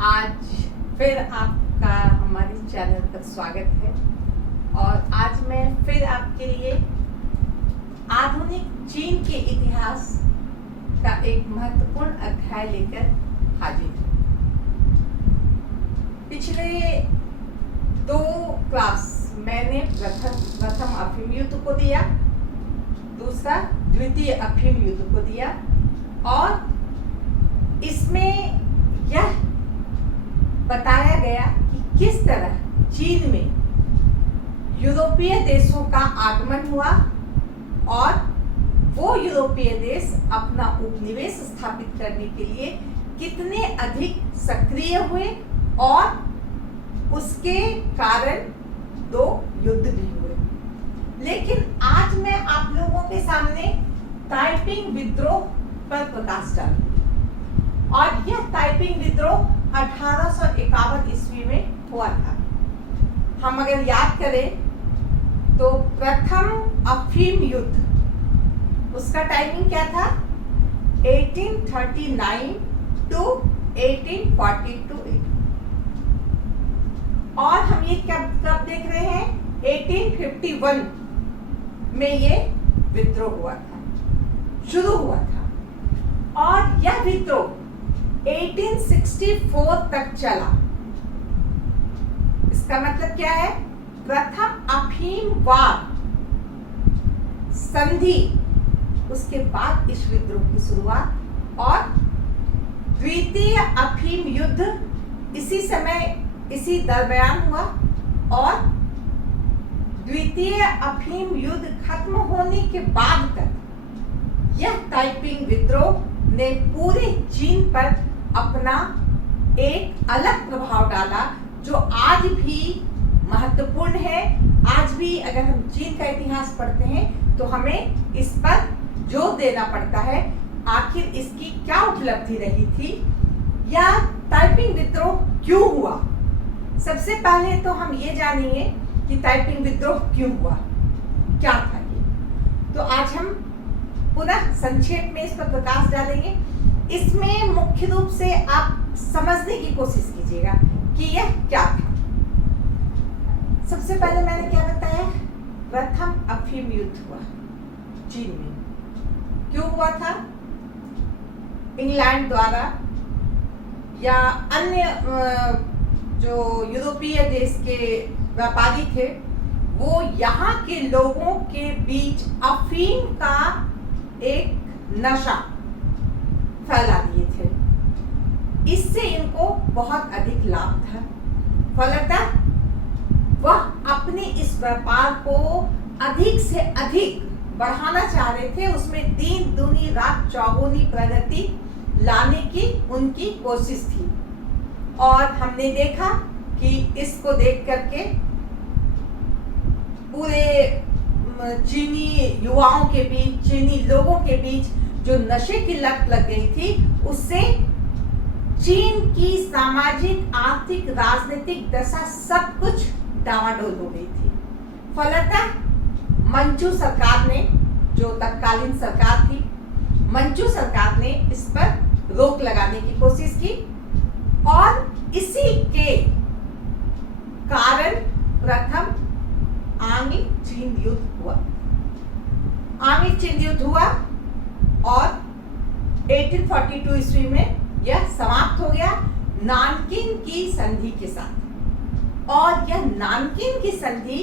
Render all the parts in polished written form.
आज फिर आपका हमारे चैनल पर स्वागत है और आज मैं फिर आपके लिए आधुनिक चीन के इतिहास का एक महत्वपूर्ण अध्याय लेकर हाजिर हूँ। पिछले 2 क्लास मैंने प्रथम अफीम युद्ध को दिया, दूसरा द्वितीय अफीम युद्ध को दिया और इसमें यह बताया गया कि किस तरह चीन में यूरोपीय देशों का आगमन हुआ और वो यूरोपीय देश अपना उपनिवेश स्थापित करने के लिए कितने अधिक सक्रिय हुए और उसके कारण 2 युद्ध भी हुए। लेकिन आज मैं आप लोगों के सामने ताइपिंग विद्रोह पर प्रकाश डालूंगी और यह ताइपिंग विद्रोह 1851 ईस्वी में हुआ था। हम अगर याद करें तो प्रथम अफीम युद्ध उसका टाइमिंग क्या था? 1839 टू 1842 और हम ये कब देख रहे हैं? 1851 में ये विद्रोह हुआ था, शुरू हुआ था और यह विद्रोह 1864 तक चला। इसका मतलब क्या है? प्रथम अफीम वार संधि, उसके बाद इस विद्रोह की शुरुआत और द्वितीय अफीम युद्ध इसी समय इसी दरमियान हुआ और द्वितीय अफीम युद्ध खत्म होने के बाद तक यह ताइपिंग विद्रोह ने पूरे चीन पर अपना एक अलग प्रभाव डाला जो आज भी महत्वपूर्ण है। आज भी अगर हम चीन का इतिहास पढ़ते हैं तो हमें इस पर जोर देना पड़ता है, आखिर इसकी क्या उपलब्धि रही थी या ताइपिंग विद्रोह क्यों हुआ। सबसे पहले तो हम ये जानेंगे कि ताइपिंग विद्रोह क्यों हुआ, क्या था ये। तो आज हम पुनः संक्षेप में इस पर प्रकाश डालेंगे। इसमें मुख्य रूप से आप समझने की कोशिश कीजिएगा कि यह क्या था। सबसे पहले मैंने क्या बताया? प्रथम अफीम युद्ध हुआ चीन में। क्यों हुआ था? इंग्लैंड द्वारा या अन्य जो यूरोपीय देश के व्यापारी थे वो यहाँ के लोगों के बीच अफीम का एक नशा फैला दिए थे। इससे इनको बहुत अधिक लाभ था। फलतः वह अपने इस व्यापार को अधिक से अधिक बढ़ाना चाह रहे थे, उसमें दिन दूनी रात चौगुनी प्रगति लाने की उनकी कोशिश थी। और हमने देखा कि इसको देख करके पूरे चीनी युवाओं के बीच, चीनी लोगों के बीच जो नशे की लत लग गई थी, उससे चीन की सामाजिक, आर्थिक, राजनीतिक दशा सब कुछ डावाडोल हो गई थी। फलतः मंचू सरकार ने, जो तत्कालीन सरकार थी, मंचू सरकार ने इस पर रोक लगाने की कोशिश की और इसी के कारण प्रथम आंगी चीन युद्ध हुआ। आंगी चीन युद्ध हुआ और 1842 ईस्वी में यह समाप्त हो गया नानकिन की संधि के साथ। और यह नानकिन की संधि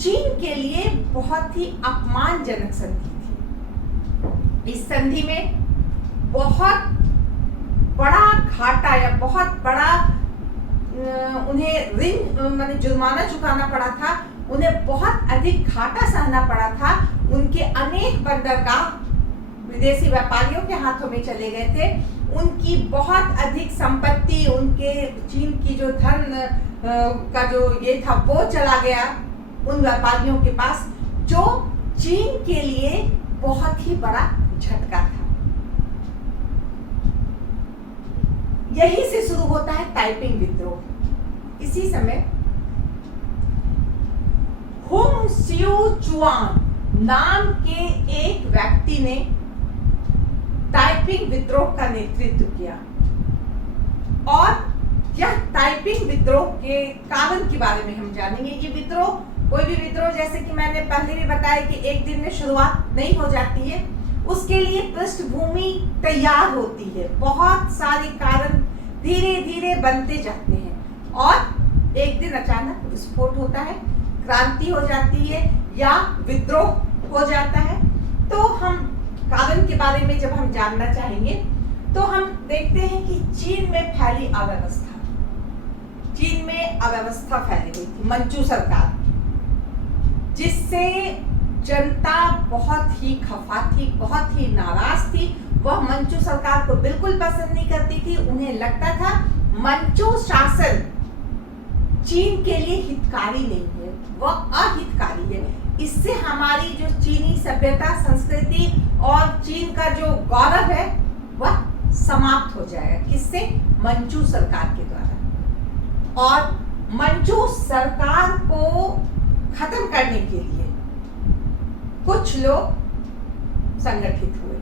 चीन के लिए बहुत ही अपमानजनक संधि थी। इस संधि में बहुत बड़ा घाटा या बहुत बड़ा उन्हें माने जुर्माना चुकाना पड़ा था, उन्हें बहुत अधिक घाटा सहना पड़ा था। उनके अनेक बंदरगाह विदेशी व्यापारियों के हाथों में चले गए थे। उनकी बहुत अधिक संपत्ति, उनके चीन की जो धन का जो ये था वो चला गया उन व्यापारियों के पास, जो चीन के लिए बहुत ही बड़ा झटका था। यही से शुरू होता है ताइपिंग विद्रोह। इसी समय हुंग सियू चुआन नाम के एक व्यक्ति ने ताइपिंग विद्रोह का नेतृत्व किया और ताइपिंग विद्रोह के कारण के बारे में हम जानेंगे। ये विद्रोह, कोई भी विद्रोह, जैसे कि मैंने पहले भी बताया कि एक दिन में शुरुआत नहीं हो जाती है, उसके लिए पृष्ठभूमि तैयार होती है, बहुत सारे कारण धीरे धीरे बनते जाते हैं और एक दिन अचानक विस्फोट होता है, क्रांति हो जाती है या विद्रोह हो जाता है। तो हम कारण के बारे में जब हम जानना चाहेंगे तो हम देखते हैं कि चीन में फैली अव्यवस्था, चीन में अव्यवस्था फैली हुई थी, मंचू सरकार, जिससे जनता बहुत ही खफा थी, बहुत ही नाराज थी। वह मंचू सरकार को बिल्कुल पसंद नहीं करती थी। उन्हें लगता था मंचू शासन चीन के लिए हितकारी नहीं है, वह अहितकारी है। इससे हमारी जो चीनी सभ्यता, संस्कृति और चीन का जो गौरव है वह समाप्त हो जाएगा। किससे? मंचू सरकार के द्वारा। और मंचू सरकार को खत्म करने के लिए कुछ लोग संगठित हुए,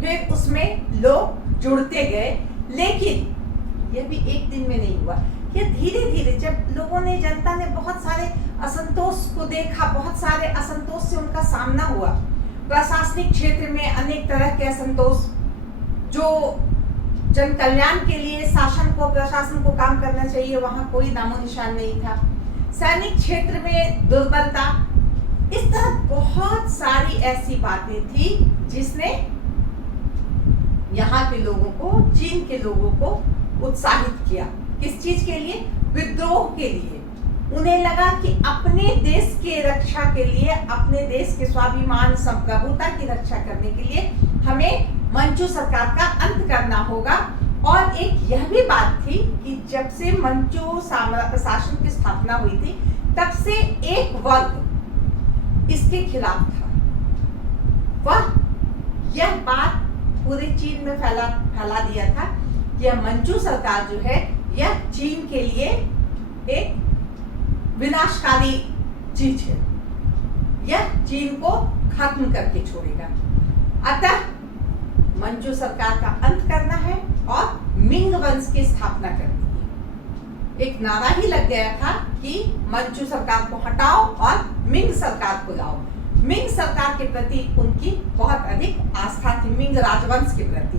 फिर उसमें लोग जुड़ते गए, लेकिन यह भी एक दिन में नहीं हुआ। यह धीरे धीरे, जब लोगों ने, जनता ने बहुत सारे असंतोष को देखा, बहुत सारे असंतोष से उनका सामना हुआ, प्रशासनिक क्षेत्र में अनेक तरह के असंतोष, जो जन कल्याण के लिए शासन को, प्रशासन को काम करना चाहिए, वहां कोई नामो निशान नहीं था, सैनिक क्षेत्र में दुर्बलता, इस तरह बहुत सारी ऐसी बातें थी जिसने यहाँ के लोगों को, चीन के लोगों को उत्साहित किया। किस चीज के लिए? विद्रोह के लिए। उन्हें लगा कि अपने देश के रक्षा के लिए, अपने देश के स्वाभिमान, संप्रभुता की रक्षा करने के लिए हमें मंचू सरकार का अंत करना होगा। और एक यह भी बात थी कि जब से मंचू शासन की स्थापना हुई थी, तब से एक वर्ग इसके खिलाफ था। वह यह बात पूरे चीन में फैला दिया था कि यह मंचू सरकार जो है, यह चीन के लिए एक विनाशकारी चीज है, यह चीन को खत्म करके छोड़ेगा। अतः मंचू सरकार का अंत करना है और मिंग वंश की स्थापना करनी है। एक नारा ही लग गया था कि मंचू सरकार को हटाओ और मिंग सरकार को लाओ। मिंग सरकार के प्रति उनकी बहुत अधिक आस्था थी, मिंग राजवंश के प्रति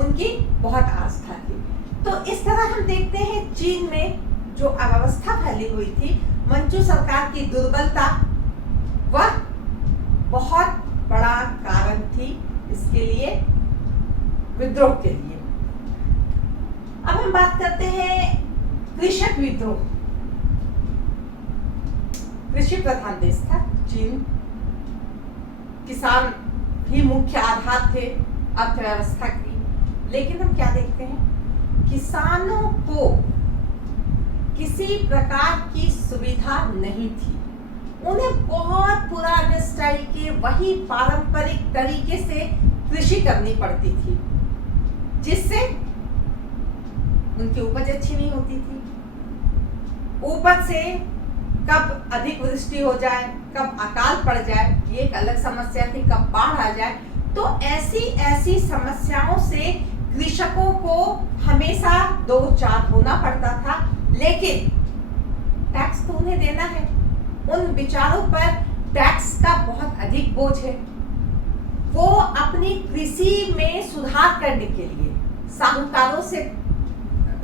उनकी बहुत आस्था थी। तो इस तरह हम देखते हैं चीन में जो अव्यवस्था फैली हुई थी, मंचू सरकार की दुर्बलता, वह बहुत बड़ा कारण थी इसके लिए, विद्रोह के लिए। अब हम बात करते हैं कृषक विद्रोह। कृषि प्रधान देश था चीन, किसान ही मुख्य आधार थे अर्थव्यवस्था की। लेकिन हम क्या देखते हैं, किसानों को किसी प्रकार की सुविधा नहीं थी। उन्हें बहुत पुराने स्टाइल के, वही पारंपरिक तरीके से कृषि करनी पड़ती थी, जिससे उनकी उपज अच्छी नहीं होती थी। उपज से कब अधिक वृष्टि हो जाए, कब अकाल पड़ जाए, ये एक अलग समस्या थी, कब बाढ़ आ जाए। तो ऐसी समस्याओं से कृषकों को हमेशा दो चार होना पड़ता था। लेकिन टैक्स तो उन्हें देना है, उन बेचारों पर टैक्स का बहुत अधिक बोझ है। वो अपनी कृषि में सुधार करने के लिए साहूकारों से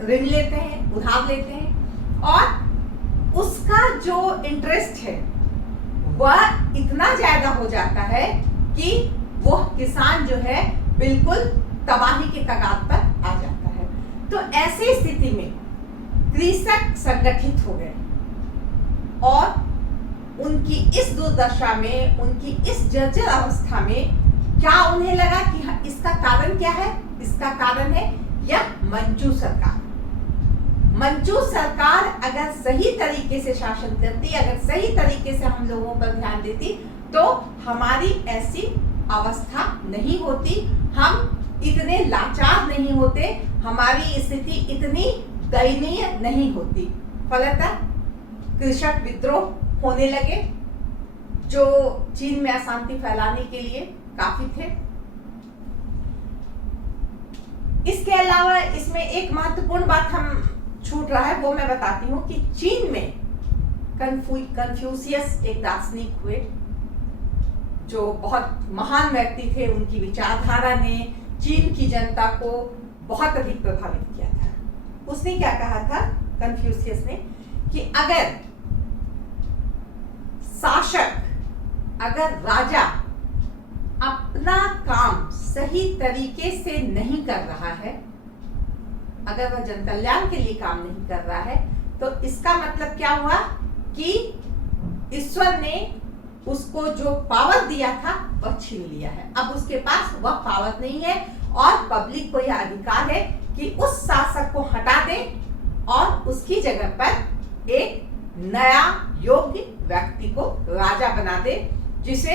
ऋण लेते हैं, उधार लेते हैं, और उसका जो इंटरेस्ट है वह इतना ज्यादा हो जाता है कि वो किसान जो है बिल्कुल तबाही के कगार पर आ जाता है। तो ऐसी स्थिति में कृषक संगठित हो गए और उनकी इस दुर्दशा में, उनकी इस जर्जर अवस्था में क्या उन्हें लगा कि इसका कारण क्या है? इसका कारण है यह मंचू सरकार। मंचू सरकार अगर सही तरीके से शासन करती, अगर सही तरीके से हम लोगों पर ध्यान देती, तो हमारी ऐसी अवस्था नहीं होती, हम इतने लाचार नहीं होते, हमारी स्थिति इतनी दयनीय नहीं होती। फलतः कृषक विद्रोह होने लगे, जो चीन में अशांति फैलाने के लिए काफी थे। इसके अलावा इसमें एक महत्वपूर्ण बात हम छूट रहा है वो मैं बताती हूँ कि चीन में कन्फ्यूशियस एक दार्शनिक हुए जो बहुत महान व्यक्ति थे। उनकी विचारधारा ने चीन की जनता को बहुत अधिक प्रभावित किया था। उसने क्या कहा था कन्फ्यूशियस ने कि अगर शासक, अगर राजा अपना काम सही तरीके से नहीं कर रहा है, अगर वह जन कल्याण के लिए काम नहीं कर रहा है, तो इसका मतलब क्या हुआ कि ईश्वर ने उसको जो पावर दिया था वह छीन लिया है। अब उसके पास वह पावर नहीं है और पब्लिक को यह अधिकार है कि उस शासक को हटा दे और उसकी जगह पर एक नया योग्य व्यक्ति को राजा बना दे जिसे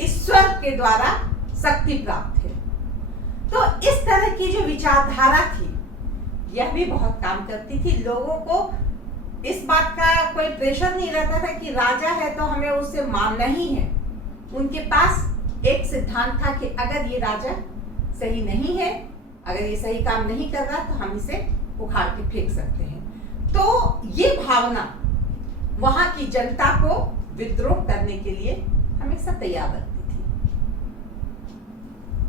ईश्वर के द्वारा शक्ति प्राप्त है। तो इस तरह की जो विचारधारा थी यह भी बहुत काम करती थी। लोगों को इस बात का कोई प्रेशर नहीं रहता था कि राजा है तो हमें उससे मानना ही है। उनके पास एक सिद्धांत था कि अगर ये राजा सही नहीं है, अगर ये सही काम नहीं कर रहा तो हम इसे उखाड़ के फेंक सकते हैं। तो ये भावना वहां की जनता को विद्रोह करने के लिए हमेशा तैयार रखती थी।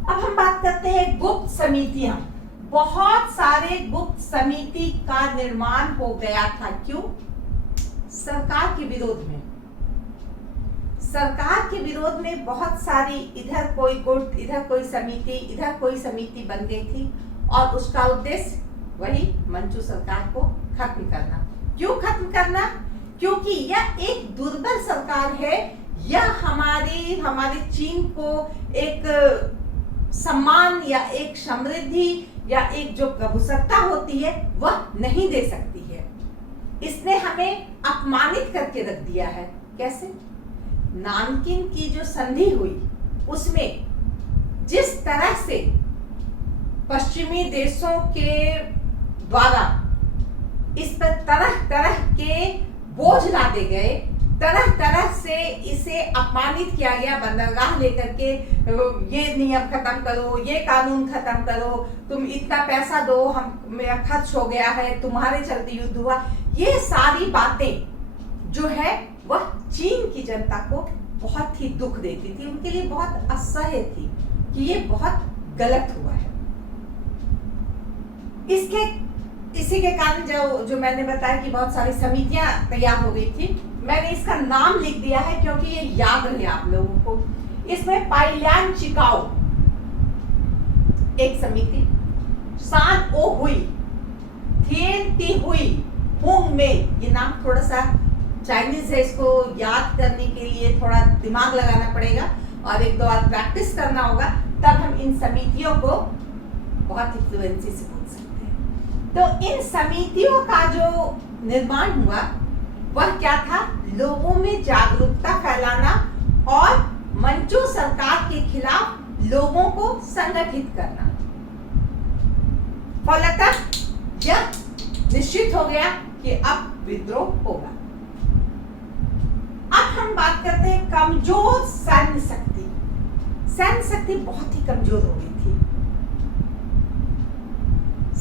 अब हम बात करते हैं गुप्त समितियां। बहुत सारे गुप्त समिति का निर्माण हो गया था। क्यों? सरकार के विरोध में। सरकार के विरोध में बहुत सारी इधर कोई गुट, इधर कोई समिति, इधर कोई समिति बन गई थी और उसका उद्देश्य वही मंचू सरकार को खत्म करना। क्यों खत्म करना? क्योंकि यह एक दुर्बल सरकार है। यह हमारे चीन को एक सम्मान या एक समृद्धि या एक जो प्रभुसत्ता होती है वह नहीं दे सकती है। इसने हमें अपमानित करके रख दिया है। कैसे? नानकिन की जो संधि हुई उसमें जिस तरह से पश्चिमी देशों के द्वारा इस पर तरह तरह के बोझ लादे गए, तरह तरह से इसे अपमानित किया गया। बंदरगाह लेकर के ये नियम खत्म करो, ये कानून खत्म करो, तुम इतना पैसा दो, हम मेरा खर्च हो गया है, तुम्हारे चलते युद्ध हुआ। ये सारी बातें जो है वह चीन की जनता को बहुत ही दुख देती थी, उनके लिए बहुत असह्य थी कि ये बहुत गलत हुआ है। इसी के कारण जो मैंने बताया कि बहुत सारी समितियां तैयार हो गई थी। मैंने इसका नाम लिख दिया है क्योंकि ये याद रहे आप लोगों को। इसमें पाइल्यान चिकाओ एक समिति, सान ओ हुई, थिएन टी हुई, होंग में, ये नाम थोड़ा सा चाइनीज है, इसको याद करने के लिए थोड़ा दिमाग लगाना पड़ेगा और एक दो बार प्रैक्टिस करना होगा, तब हम इन समितियों को बहुत ही फ्लुएंसी से बोल सकते हैं। तो इन समितियों का जो निर्माण हुआ वह क्या था? लोगों में जागरूकता फैलाना और मंचू सरकार के खिलाफ लोगों को संगठित करना। फलतः यह निश्चित हो गया कि अब विद्रोह होगा। अब हम बात करते हैं कमजोर सैन्य शक्ति। सैन्य शक्ति बहुत ही कमजोर हो गई थी।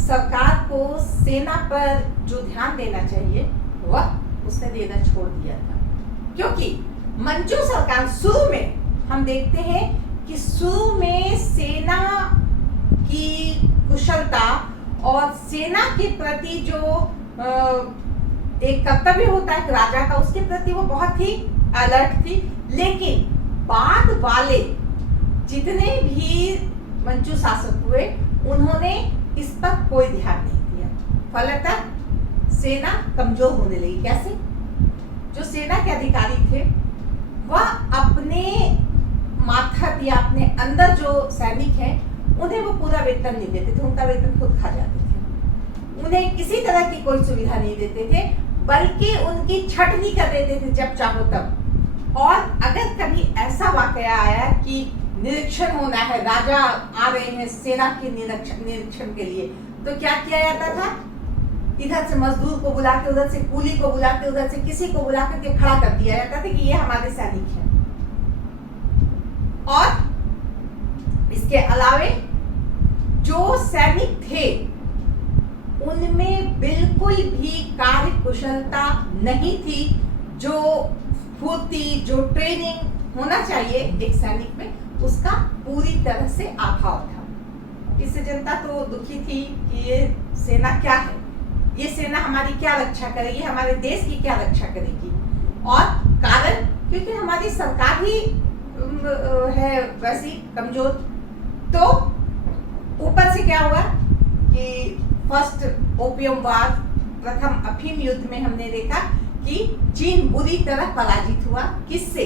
सरकार को सेना पर जो ध्यान देना चाहिए वह उसने देना छोड़ दिया था, क्योंकि मंचू सरकार शुरू में हम देखते हैं कि शुरू में सेना की कुशलता और सेना के प्रति जो एक कर्तव्य होता है राजा का, उसके प्रति वो बहुत ही अलर्ट थी। लेकिन बाद वाले जितने भी मंचू शासक हुए उन्होंने इस पर कोई ध्यान नहीं दिया। फलतः सेना कमजोर होने लगी। कैसे? जो सेना के अधिकारी थे वह अपने मातहत या अपने अंदर जो सैनिक हैं उन्हें वो पूरा वेतन नहीं देते थे, उनका वेतन खुद खा जाते थे। उन्हें किसी तरह की कोई सुविधा नहीं देते थे, बल्कि उनकी छटनी कर देते थे जब चाहो तब। और अगर कभी ऐसा वाकया आया कि निरीक्षण होना है, राजा आ रहे हैं सेना के निरीक्षण के लिए, तो क्या किया जाता था? इधर से मजदूर को बुला के, उधर से कूली को बुला के, उधर से किसी को बुला करके खड़ा कर दिया जाता था कि ये हमारे सैनिक हैं। और इसके अलावे जो सैनिक थे उनमें बिल्कुल भी कार्य कुशलता नहीं थी, जो फुर्ती, जो ट्रेनिंग होना चाहिए एक सैनिक में, उसका पूरी तरह से अभाव था। इससे जनता तो दुखी थी कि ये सेना क्या है, ये सेना हमारी क्या रक्षा करेगी, हमारे देश की क्या रक्षा करेगी। और कारण क्योंकि हमारी सरकार ही है वैसी कमजोर। तो ऊपर से क्या हुआ कि फर्स्ट ओपियम वार, प्रथम अफीम युद्ध में हमने देखा कि चीन बुरी तरह पराजित हुआ। किससे?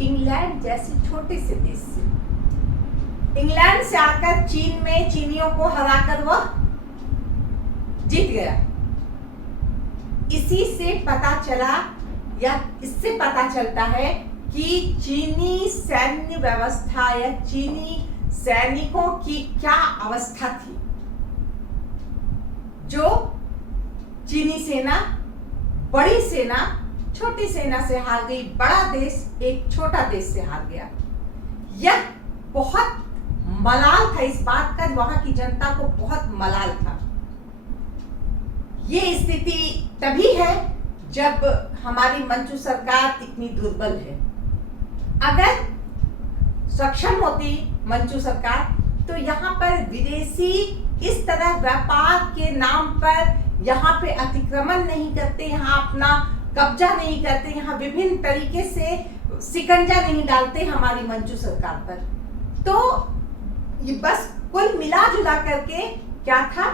इंग्लैंड जैसे छोटे से देश से। इंग्लैंड से आकर चीन में चीनियों को हराकर वह जीत गया। इसी से पता चला, या इससे पता चलता है कि चीनी सैन्य व्यवस्था या चीनी सैनिकों की क्या अवस्था थी। जो चीनी सेना बड़ी सेना छोटी सेना से हार गई, बड़ा देश एक छोटा देश से हार गया। यह बहुत मलाल था इस बात का, वहां की जनता को बहुत मलाल था। ये स्थिति तभी है जब हमारी मंचू सरकार इतनी दुर्बल है। अगर सक्षम होती मंचू सरकार तो यहाँ पर विदेशी इस तरह व्यापार के नाम पर यहाँ पे अतिक्रमण नहीं करते, यहाँ अपना कब्जा नहीं करते, यहाँ विभिन्न तरीके से शिकंजा नहीं डालते हमारी मंचू सरकार पर। तो ये बस कुल मिला जुला करके क्या था,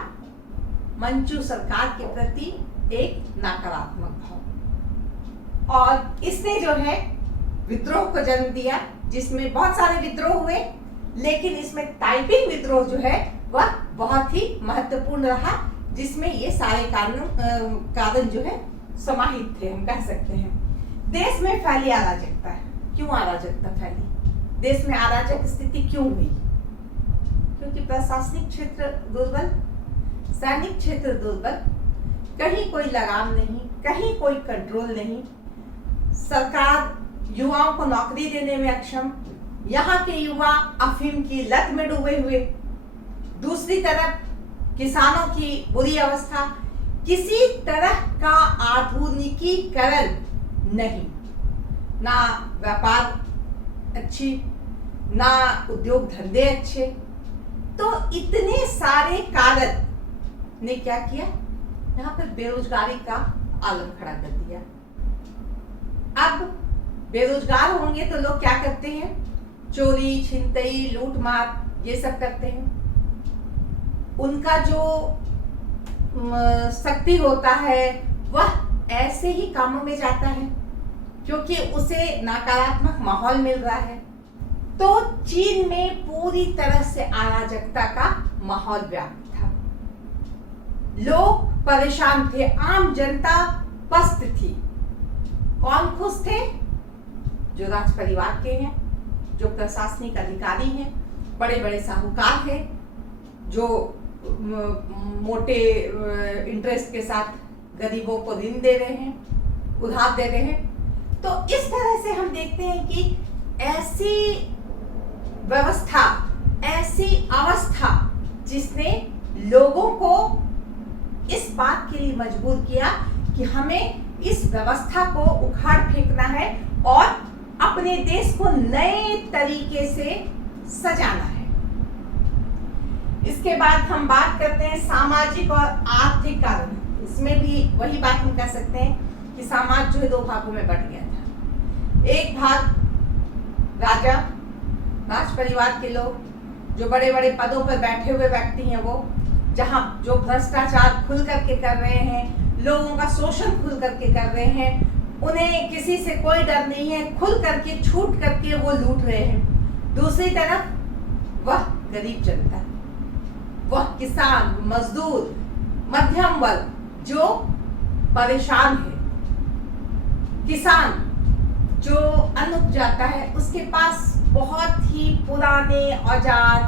मंचू सरकार के प्रति एक नकारात्मक भाव, और इसने जो है विद्रोह को जन्म दिया, जिसमें बहुत सारे विद्रोह हुए, लेकिन इसमें ताइपिंग विद्रोह जो है वह बहुत ही महत्वपूर्ण रहा, जिसमें ये सारे कारण जो है समाहित थे, हम कह सकते हैं। देश में फैली अराजकता। क्यों अराजकता फैली? देश में अराजक स्थिति क्यों हुई? क्योंकि प्रशासनिक क्षेत्र दुर्बल, सैनिक क्षेत्र दुर्बल, कहीं कोई लगाम नहीं, कहीं कोई कंट्रोल नहीं, सरकार युवाओं को नौकरी देने में अक्षम, यहाँ के युवा अफीम की लत में डूबे हुए, दूसरी तरफ किसानों की बुरी अवस्था, किसी तरह का आधुनिकीकरण नहीं, ना व्यापार अच्छी, ना उद्योग धंधे अच्छे। तो इतने सारे कारण ने क्या किया, यहाँ पर बेरोजगारी का आलम खड़ा कर दिया। अब बेरोजगार होंगे तो लोग क्या करते हैं, चोरी छिनतई लूटमार ये सब करते हैं। उनका जो शक्ति होता है वह ऐसे ही कामों में जाता है, क्योंकि उसे नकारात्मक माहौल मिल रहा है। तो चीन में पूरी तरह से अराजकता का माहौल व्याप्त था, लोग परेशान थे, आम जनता पस्त थी। कौन खुश थे? जो राज परिवार के हैं, जो प्रशासनिक अधिकारी हैं, बड़े बड़े साहूकार हैं, जो मोटे इंटरेस्ट के साथ गरीबों को ऋण दे रहे हैं, उधार दे रहे हैं। तो इस तरह से हम देखते हैं कि ऐसी व्यवस्था, ऐसी अवस्था जिसने लोगों को इस बात के लिए मजबूर किया कि हमें इस व्यवस्था को उखाड़ फेंकना है और अपने देश को नए तरीके से सजाना है। इसके बाद हम बात करते हैं सामाजिक और आर्थिक कारण। इसमें भी वही बात हम कह सकते हैं कि समाज जो है दो भागों में बट गया था। एक भाग राजा, राज परिवार के लोग, जो बड़े बड़े पदों पर बैठे हुए व्यक्ति हैं, वो जहां जो भ्रष्टाचार खुल करके कर रहे हैं, लोगों का शोषण खुल करके कर रहे हैं, उन्हें किसी से कोई डर नहीं है, खुल करके छूट करके वो लूट रहे हैं। दूसरी तरफ वह गरीब जनता, वह किसान, मजदूर, मध्यम वर्ग जो परेशान है। किसान जो अन्न उपजाता है, उसके पास बहुत ही पुराने औजार,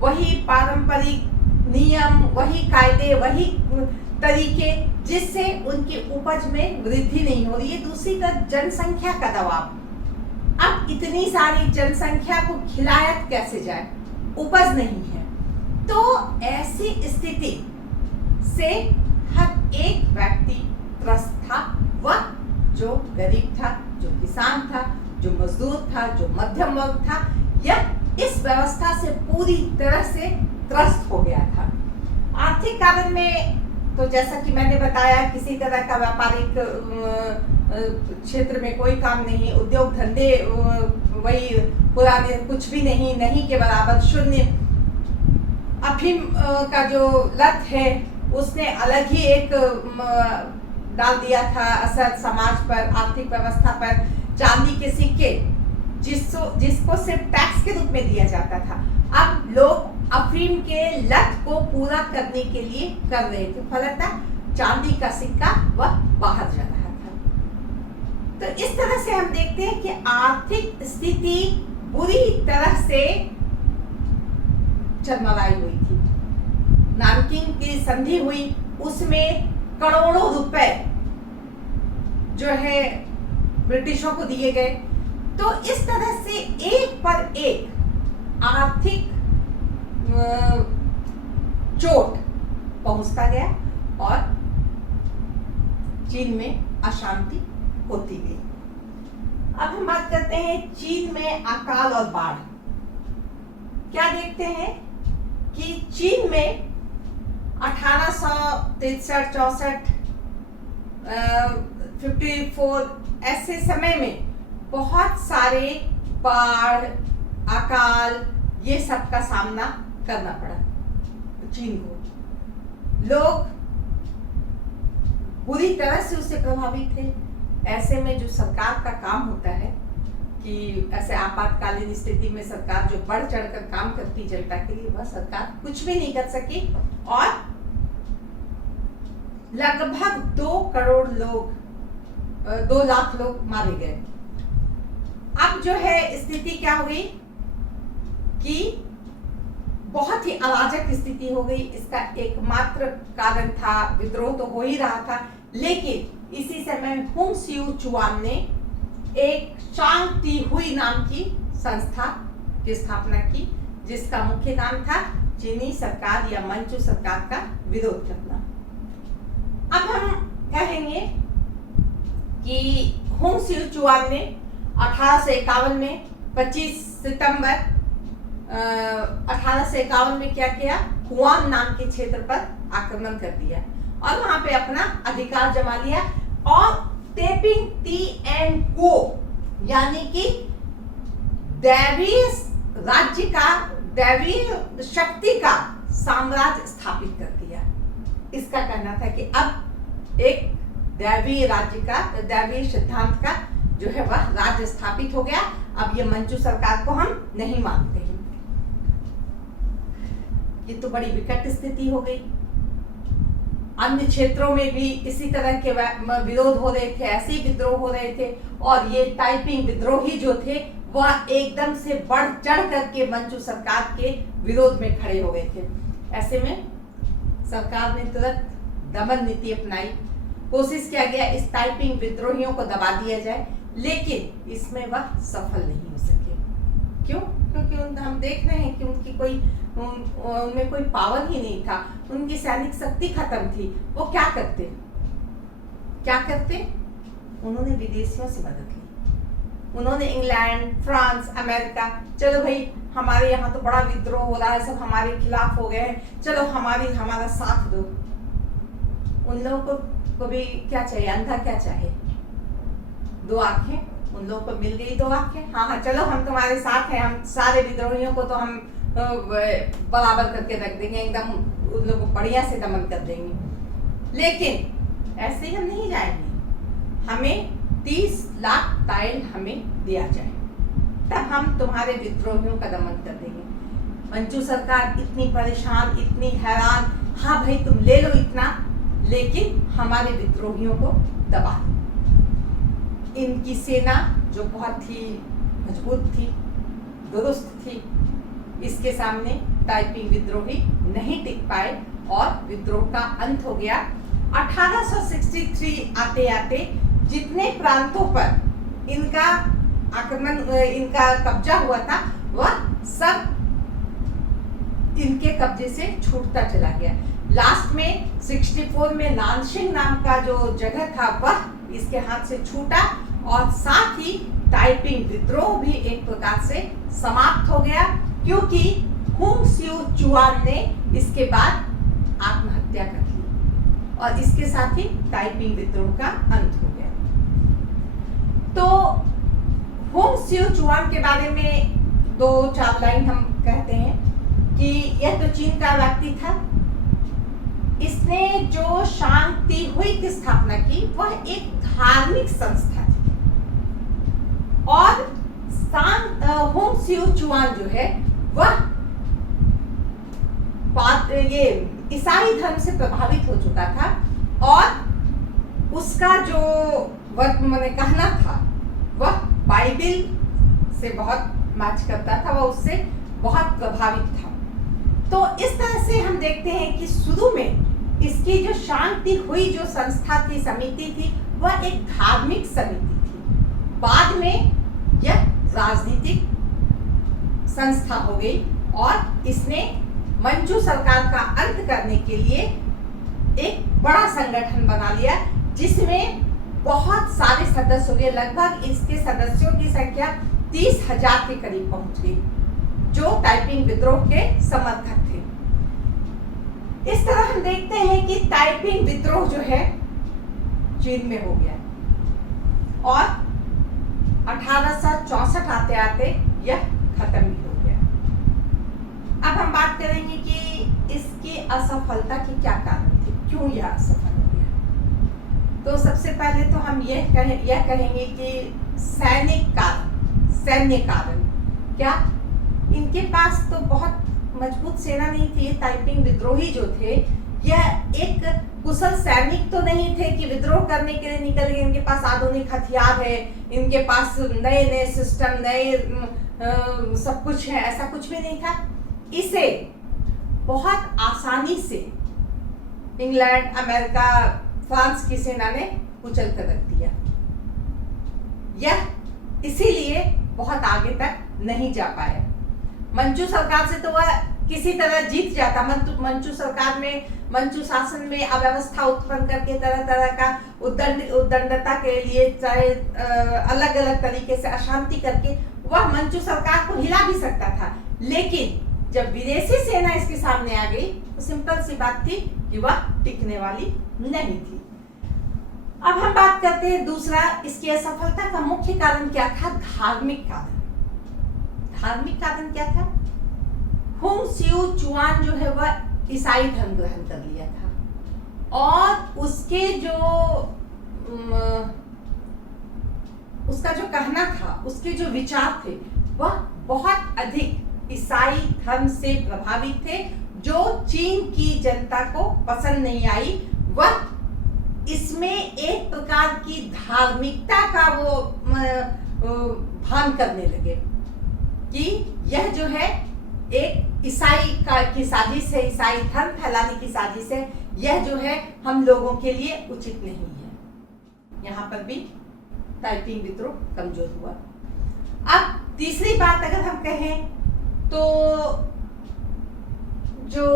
वही पारंपरिक नियम, वही कायदे, वही तरीके, जिससे उनकी उपज में वृद्धि नहीं हो रही है। दूसरी तरफ जनसंख्या का दबाव। अब इतनी सारी जनसंख्या को खिलाया कैसे जाए, उपज नहीं है। तो ऐसी स्थिति से हर जो गरीब था, जो किसान था, जो मजदूर था, जो मध्यम वर्ग था, यह इस व्यवस्था से पूरी तरह से त्रस्त हो गया था। आर्थिक कारण में तो जैसा कि मैंने बताया, किसी तरह का व्यापारिक क्षेत्र में कोई काम नहीं, उद्योग धंधे वही पुराने, कुछ भी नहीं, नहीं के बराबर, शून्य। अफीम का जो लत है उसने अलग ही एक डाल दिया था असर समाज पर, आर्थिक व्यवस्था पर। चांदी के सिक्के जिसको सिर्फ टैक्स के रूप में दिया जाता था, अब लोग अफीम के लत को पूरा करने के लिए कर रहे थे। फलतः चांदी का सिक्का वह बाहर जा रहा था। तो इस तरह से हम देखते हैं कि आर्थिक स्थिति बुरी तरह से चरमराई हुई थी। नानकिंग की संधि हुई, उसमें करोड़ों रुपए जो है ब्रिटिशों को दिए गए। तो इस तरह से एक पर एक आर्थिक चोट पहुंचता गया और चीन में अशांति होती गई। अब हम बात करते हैं चीन में अकाल और बाढ़। क्या देखते हैं कि चीन में 1863-64 54 ऐसे समय में बहुत सारे बाढ़, अकाल, ये सब का सामना करना पड़ा चीन को। लोग बुरी तरह से उससे प्रभावित थे। ऐसे में जो सरकार का काम होता है कि ऐसे आपातकालीन स्थिति में सरकार जो बढ़ चढ़कर काम करती जनता के लिए, वह सरकार कुछ भी नहीं कर सकी और लगभग 2 लाख लोग मारे गए। अब जो है स्थिति क्या हुई कि बहुत ही अराजक स्थिति हो गई। इसका एकमात्र कारण था विद्रोह, तो हो ही रहा था, लेकिन इसी समय हुंग सियू चुआन ने एक चांग टी हुई नाम की संस्था की स्थापना की, जिसका मुख्य काम था चीनी सरकार या मंचू सरकार का विरोध करना। अब हम कहेंगे कि हुंग सियू चुआन ने 1851 में 25 सितंबर 1851 में क्या किया, हुआन नाम के क्षेत्र पर आक्रमण कर दिया और वहां पे अपना अधिकार जमा लिया और तेपिंग टी एंड को यानी कि दैवीय राज्य का, दैवीय शक्ति का साम्राज्य स्थापित कर दिया। इसका कहना था कि अब एक दैवीय राज्य का, दैवीय सिद्धांत का जो है वह राज्य स्थापित हो गया। अब ये मंचू सरकार को हम नहीं मानते हैं। ये तो बड़ी विकट स्थिति हो गई। अन्य क्षेत्रों में भी इसी तरह के विरोध हो रहे थे, ऐसे ही विद्रोह हो रहे थे और ये ताइपिंग विद्रोही जो थे वह एकदम से बढ़ चढ़ करके मंचू सरकार के विरोध में खड़े हो गए थे। ऐसे में सरकार ने तुरंत दमन नीति अपनाई। कोशिश किया गया इस ताइपिंग विद्रोहियों को दबा दिया जाए, लेकिन इसमें वह सफल नहीं हो सके। क्यों? क्योंकि हम देख रहे हैं कि उनकी उनमें कोई पावर ही नहीं था, उनकी सैनिक शक्ति खत्म थी। वो क्या करते? उन्होंने विदेशियों से मदद ली। उन्होंने इंग्लैंड, फ्रांस, अमेरिका, चलो भाई हमारे यहाँ तो बड़ा विद्रोह हो रहा है, सब हमारे खिलाफ हो गए हैं, चलो हमारा साथ दो। उन लोगों को भी क्या चाहिए? अंधा क्या चाहिए? 2 आंखें। उन लोगों को मिल गई 2 आंखें। हाँ, चलो हम तुम्हारे साथ हैं, हम सारे विद्रोहियों को तो हम बराबर करके रख देंगे, एकदम उन लोगों को बढ़िया से दमन कर देंगे। लेकिन ऐसे ही हम नहीं जाएंगे। हमें 30 लाख ताइल हमें दिया जाए, तब हम तुम्हारे विद्रोहियों का दमन कर देंगे। मंचू सरकार इतनी परेशान, इतनी हैरान, हाँ भाई तुम ले लो इतना, लेकिन हमारे विद्रोहियों को दबा दो। इनकी सेना जो बहुत ही मजबूत थी, दुरुस्त थी, इसके सामने ताइपिंग विद्रोही नहीं टिक पाए और विद्रोह का अंत हो गया। 1863 आते आते जितने प्रांतों पर इनका आक्रमण, इनका कब्जा हुआ था, वह सब इनके कब्जे से छूटता चला गया। लास्ट में 64 1954 में नानशिंग नाम का जो जगह था वह इसके हाथ से छूटा और साथ ही ताइपिंग विद्रोह भी एक प्रकार से समाप्त हो गया, क्योंकि हुंग स्यू चुआन ने इसके बाद आत्महत्या कर ली और इसके साथ ही ताइपिंग विद्रोह का अंत हो गया। तो हुंग स्यू चुआन के बारे में 2-4 लाइन हम कहते हैं कि यह तो चीन का व्यक्ति था। इसने जो शांति हुई की स्थापना की वह एक धार्मिक संस्था थी और हुंग स्यू चुआन जो है वह ये ईसाई धर्म से प्रभावित हो चुका था और उसका जो मैंने कहना था वह बाइबिल से बहुत मैच करता था, वह उससे बहुत प्रभावित था। तो इस तरह से हम देखते हैं कि शुरू में इसकी जो शांति हुई जो संस्था थी, समिति थी, वह एक धार्मिक समिति थी। बाद में यह राजनीतिक संस्था हो गई और इसने मंचू सरकार का अंत करने के लिए एक बड़ा संगठन बना लिया, जिसमें बहुत सारे सदस्य हो गए। लगभग इसके सदस्यों की संख्या 30,000 के करीब पहुंच गई, जो ताइपिंग विद्रोह के समर्थक थे। इस तरह हम देखते हैं कि ताइपिंग विद्रोह जो है चीन में हो गया और 1864 आते आते यह खत्म भी हो गया। अब हम बात करेंगे कि इसकी असफलता के क्या कारण थे, क्यों यह असफल हो गया। तो सबसे पहले तो हम यह कहेंगे कि सैन्य कारण। क्या इनके पास तो बहुत मजबूत सेना नहीं थी। ये ताइपिंग विद्रोही जो थे यह एक कुशल सैनिक तो नहीं थे कि विद्रोह करने के लिए निकल गए, इनके पास आधुनिक हथियार है, इनके पास नए नए सिस्टम, नए सब कुछ है, ऐसा कुछ भी नहीं था। इसे बहुत आसानी से इंग्लैंड, अमेरिका, फ्रांस की सेना ने कुचल कर रख दिया। यह इसीलिए बहुत आगे तक नहीं जा पाया। मंचू सरकार से तो वह किसी तरह जीत जाता। मंचू सरकार में, मंचू शासन में अव्यवस्था उत्पन्न करके तरह तरह का उद्दंडता के लिए, चाहे अलग अलग तरीके से अशांति करके वह मंचू सरकार को हिला भी सकता था। लेकिन जब विदेशी सेना इसके सामने आ गई तो सिंपल सी बात थी कि वह टिकने वाली नहीं थी। अब हम बात करते हैं दूसरा, इसकी असफलता का मुख्य कारण क्या था? धार्मिक कारण। धार्मिक कारण क्या था? हुंग स्यू चुआन जो है वह ईसाई धर्म ग्रहण कर लिया था और उसके जो उसका जो कहना था, उसके जो विचार थे वह बहुत अधिक ईसाई धर्म से प्रभावित थे, जो चीन की जनता को पसंद नहीं आई। वह इसमें एक प्रकार की धार्मिकता का वो भान करने लगे कि यह जो है एक ईसाई की साजिश है, ईसाई धर्म फैलाने की साजिश है, यह जो है हम लोगों के लिए उचित नहीं है। यहाँ पर भी ताइपिंग विद्रोह कमजोर हुआ। अब तीसरी बात अगर हम कहें तो जो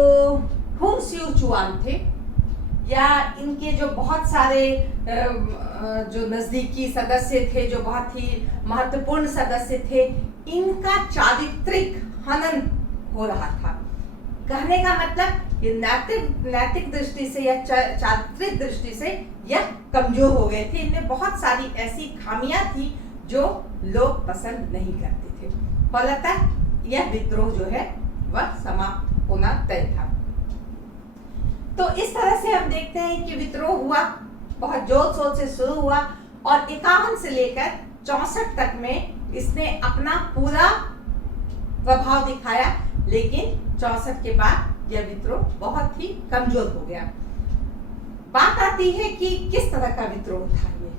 हुंग स्यू चुआन थे या इनके जो बहुत सारे जो नजदीकी सदस्य थे, जो बहुत ही महत्वपूर्ण सदस्य थे, इनका चारित्रिक हनन हो रहा था। कहने का मतलब ये नैतिक दृष्टि से या चारित्रिक दृष्टि से यह कमजोर हो गए थे। इनमें बहुत सारी ऐसी खामियां थी जो लोग पसंद नहीं करते थे। फलतः यह विद्रोह जो है वह समाप्त होना तय था। तो इस तरह से हम देखते हैं कि विद्रोह हुआ, बहुत जोर शोर से शुरू हुआ और 51 से लेकर 64 तक में इसने अपना पूरा प्रभाव दिखाया। लेकिन 64 के बाद यह विद्रोह बहुत ही कमजोर हो गया। बात आती है कि किस तरह का विद्रोह था ये।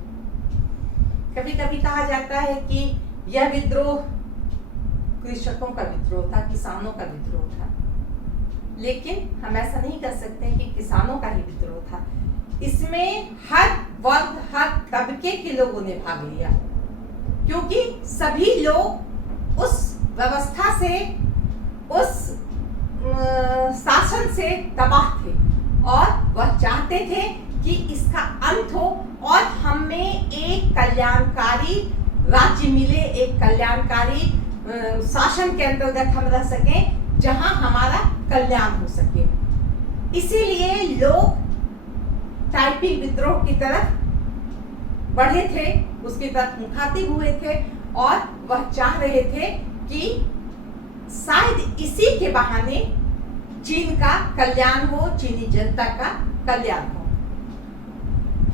कभी कभी कहा जाता है कि यह विद्रोह कृषकों का विद्रोह था, किसानों का विद्रोह था, लेकिन हम ऐसा नहीं कर सकते कि किसानों का ही विद्रोह था। इसमें हर वर्ग, हर तबके के लोगों ने भाग लिया, क्योंकि सभी लोग उस व्यवस्था से, उस शासन से तबाह थे और वह चाहते थे कि इसका अंत हो और हमें एक कल्याणकारी राज्य मिले, एक कल्याणकारी शासन के अंतर्गत हम रह सकें जहां हमारा कल्याण हो सके। इसीलिए लोग टाइपिंग विद्रोह की तरफ बढ़े थे, उसकी तरफ मुखातिब हुए थे और वह चाह रहे थे कि शायद इसी के बहाने चीन का कल्याण हो, चीनी जनता का कल्याण हो।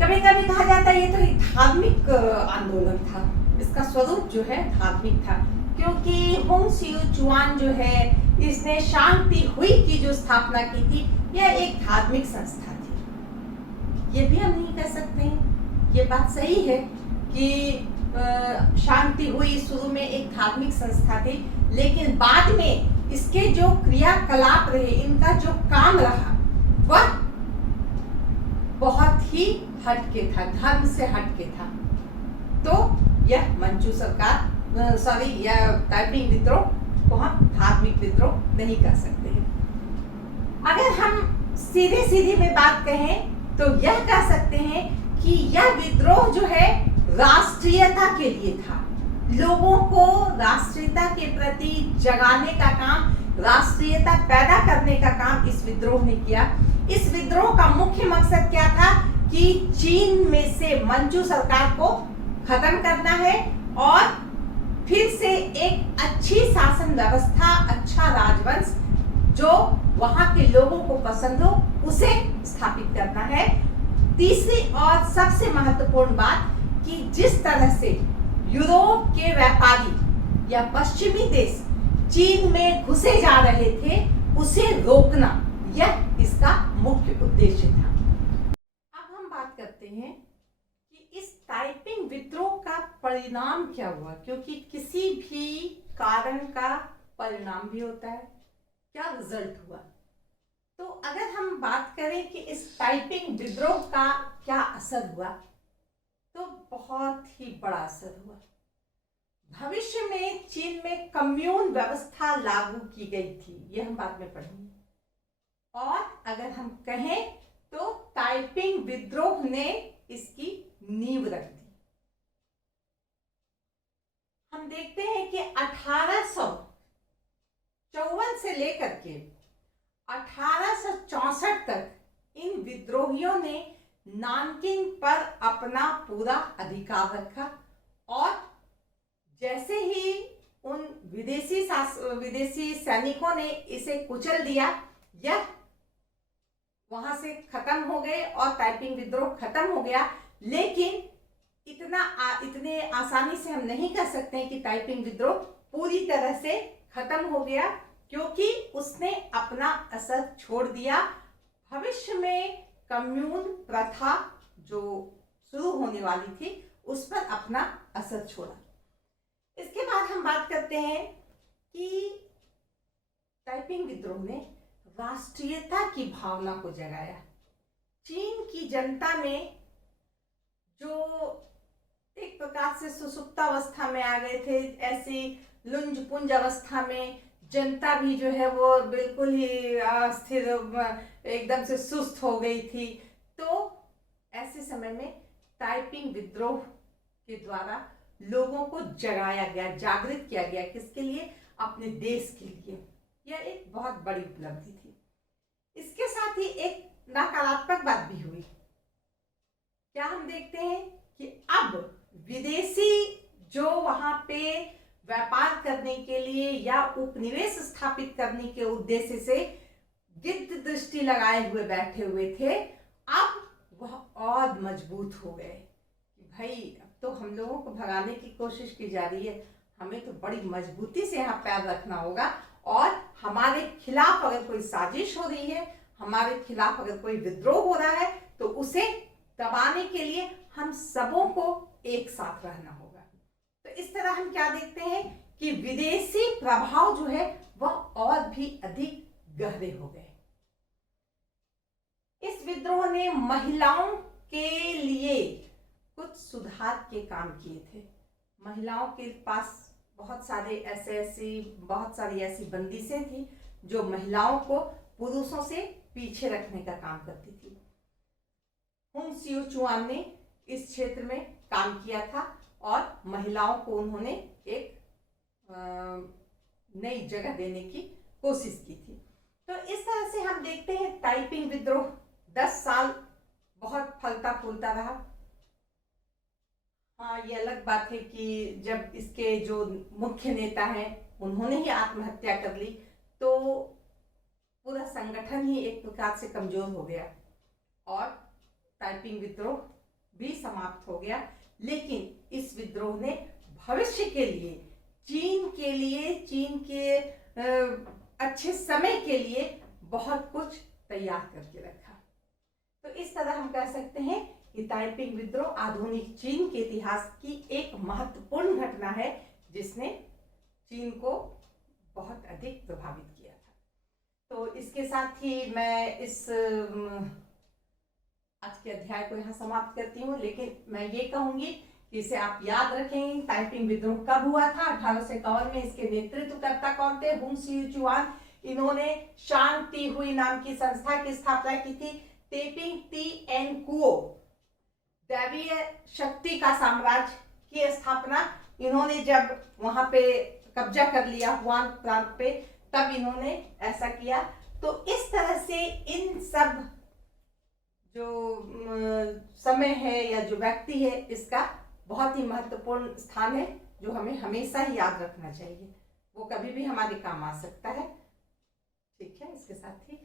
कभी कभी कहा जाता है ये तो एक धार्मिक आंदोलन था, इसका स्वरूप जो है धार्मिक था, क्योंकि हुंग सियू चुआन जो है इसने शांति हुई की जो स्थापना की थी, यह एक धार्मिक संस्था थी। ये भी हम नहीं कह सकते हैं, ये बात सही है कि शांति हुई शुरू में एक धार्मिक संस्था थी, लेकिन बाद में इसके जो क्रियाकलाप रहे, इनका जो काम रहा, वह बहुत ही हटके था, धर्म से हटके था। तो यह मंचू सरकार यह टाइपिंग विद्रोह को हम धार्मिक विद्रोह नहीं कर सकते हैं। अगर हम सीधे सीधे में बात कहें तो यह कह सकते हैं कि यह विद्रोह जो है राष्ट्रीयता के लिए था। लोगों को राष्ट्रीयता के प्रति जगाने का काम, राष्ट्रीयता पैदा करने का काम इस विद्रोह ने किया। इस विद्रोह का मुख्य मकसद क्या था कि चीन में से मंचू सरकार को खत्म करना है और फिर से एक अच्छी शासन व्यवस्था, अच्छा राजवंश जो वहां के लोगों को पसंद हो, उसे स्थापित करना है। तीसरी और सबसे महत्वपूर्ण बात कि जिस तरह से यूरोप के व्यापारी या पश्चिमी देश चीन में घुसे जा रहे थे, उसे रोकना, यह इसका मुख्य उद्देश्य था। अब हम बात करते हैं कि इस टाइपिंग विद्रोह का परिणाम क्या हुआ, क्योंकि किसी भी कारण का परिणाम भी होता है, क्या रिजल्ट हुआ। तो अगर हम बात करें कि इस टाइपिंग विद्रोह का क्या असर हुआ, तो बहुत ही बड़ा असर हुआ। भविष्य में चीन में कम्यून व्यवस्था लागू की गई थी, यह हम बाद में पढ़ेंगे। और अगर हम कहें तो टाइपिंग विद्रोह ने इसकी नींव रख दी। हम देखते हैं कि 1854 से लेकर के 1864 तक इन विद्रोहियों ने नानकिन पर अपना पूरा अधिकार रखा और जैसे ही उन विदेशी सैनिकों ने इसे कुचल दिया, यह वहां से खत्म हो गए और टाइपिंग विद्रोह खत्म हो गया। लेकिन इतने आसानी से हम नहीं कह सकते हैं कि टाइपिंग विद्रोह पूरी तरह से खत्म हो गया, क्योंकि उसने अपना असर छोड़ दिया। भविष्य में कम्यून प्रथा जो शुरू होने वाली थी, उस पर अपना असर छोड़ा। इसके बाद हम बात करते हैं कि टाइपिंग विद्रोह ने राष्ट्रीयता की भावना को जगाया। चीन की जनता में जो एक प्रकार से सुसुप्तावस्था में आ गए थे, ऐसी लुंज पुंज अवस्था में जनता भी जो है वो बिल्कुल ही अस्थिर, एकदम से सुस्त हो गई थी। तो ऐसे समय में टाइपिंग विद्रोह के द्वारा लोगों को जगाया गया, जागृत किया गया। किसके लिए? अपने देश के लिए। यह एक बहुत बड़ी उपलब्धि थी। इसके साथ ही एक नकारात्मक बात भी हुई। क्या हम देखते हैं कि अब विदेशी जो वहां पे व्यापार करने के लिए या उपनिवेश स्थापित करने के उद्देश्य से गिद्ध दृष्टि लगाए हुए बैठे हुए थे, अब वह और मजबूत हो गए कि भाई अब तो हम लोगों को भगाने की कोशिश की जा रही है, हमें तो बड़ी मजबूती से यहाँ पैर रखना होगा और हमारे खिलाफ अगर कोई साजिश हो रही है, हमारे खिलाफ अगर कोई विद्रोह हो रहा है, तो उसे दबाने के लिए हम सबों को एक साथ रहना होगा। तो इस तरह हम क्या देखते हैं कि विदेशी प्रभाव जो है वह और भी अधिक गहरे हो गए। इस विद्रोह ने महिलाओं के लिए कुछ सुधार के काम किए थे। महिलाओं के पास बहुत सारी ऐसी बंदिशें थी जो महिलाओं को पुरुषों से पीछे रखने का काम करती थी। सियो चुआन ने इस क्षेत्र में काम किया था और महिलाओं को उन्होंने एक नई जगह देने की कोशिश की थी। तो इस तरह से हम देखते हैं ताइपिंग विद्रोह 10 साल बहुत फलता फूलता रहा। हाँ, ये अलग बात है कि जब इसके जो मुख्य नेता हैं उन्होंने ही आत्महत्या कर ली तो पूरा संगठन ही एक प्रकार से कमजोर हो गया और ताइपिंग विद्रोह भी समाप्त हो गया। लेकिन इस विद्रोह ने भविष्य के लिए चीन के अच्छे समय के लिए बहुत कुछ तैयार करके रखा। तो इस तरह हम कह सकते हैं कि ताइपिंग विद्रोह आधुनिक चीन के इतिहास की एक महत्वपूर्ण घटना है जिसने चीन को बहुत अधिक प्रभावित किया था। तो इसके साथ ही मैं इस आज के अध्याय को यहाँ समाप्त करती हूँ, लेकिन मैं ये कहूंगी कि इसे आप याद रखें। ताइपिंग विद्रोह कब हुआ था? 1851 में। इसके नेतृत्वकर्ता कौन थे? हुंग सियो चुआन। इन्होंने शांग टी हुई नाम की संस्था की स्थापना की थी। तेपिंग टी एन कुओ दैवीय शक्ति का साम्राज्य की स्थापना इन्होंने जब वहां पे कब्जा कर लिया हुआन प्रांत पे, तब इन्होंने ऐसा किया। तो इस तरह से इन सब जो समय है या जो व्यक्ति है इसका बहुत ही महत्वपूर्ण स्थान है जो हमें हमेशा ही याद रखना चाहिए। वो कभी भी हमारे काम आ सकता है। ठीक है, इसके साथ ही